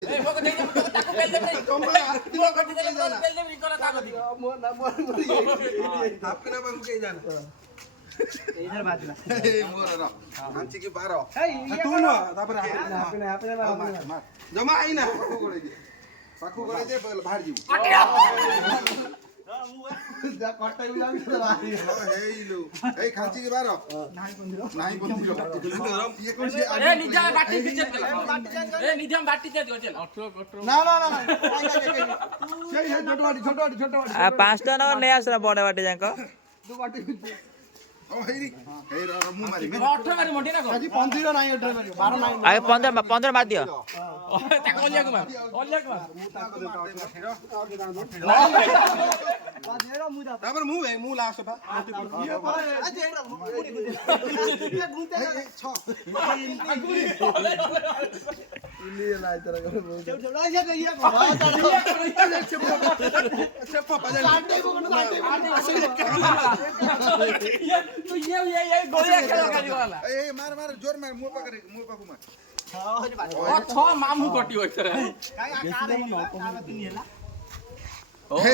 ए मोको देख ताको बेल दे मोको दे बेल दे रिकॉल ताको दी मो ना मो आपके ना बाबू के जाना इधर बाजला ए मोर र कांची के 12 तू ना तापर आपने मार जमा आई ना पाखो गळे दे बाहर जीव जा कटई उलाम से बाहर हे लो ए कांची के 12 नाही बंदिरो ये कौन से ए निजा बाटी पिचर ए निजा बाटी दे दियो चल 18 ना से छोटवाटी आ 5 टा न नै आसरा बडे बाटे जाक दो बाटी ओ हे र मु मारी 18 मारी मोटी ना को আজি 15 নাই 18 মারি 12 নাই आगे 15 मार दियो ताको ओलिया को मार बाजेरा मुदा तापर मु हे मु लास बा ये आज एरा ये गुंते इली लाई तरह को आज ये सेप बजा तू ये गोलियां खेल खाली वाला ए मार जोर मार मुंह पाकू मार ओ छ मामु कटी होय रे काई आकार है ना 3 ହେଲା हे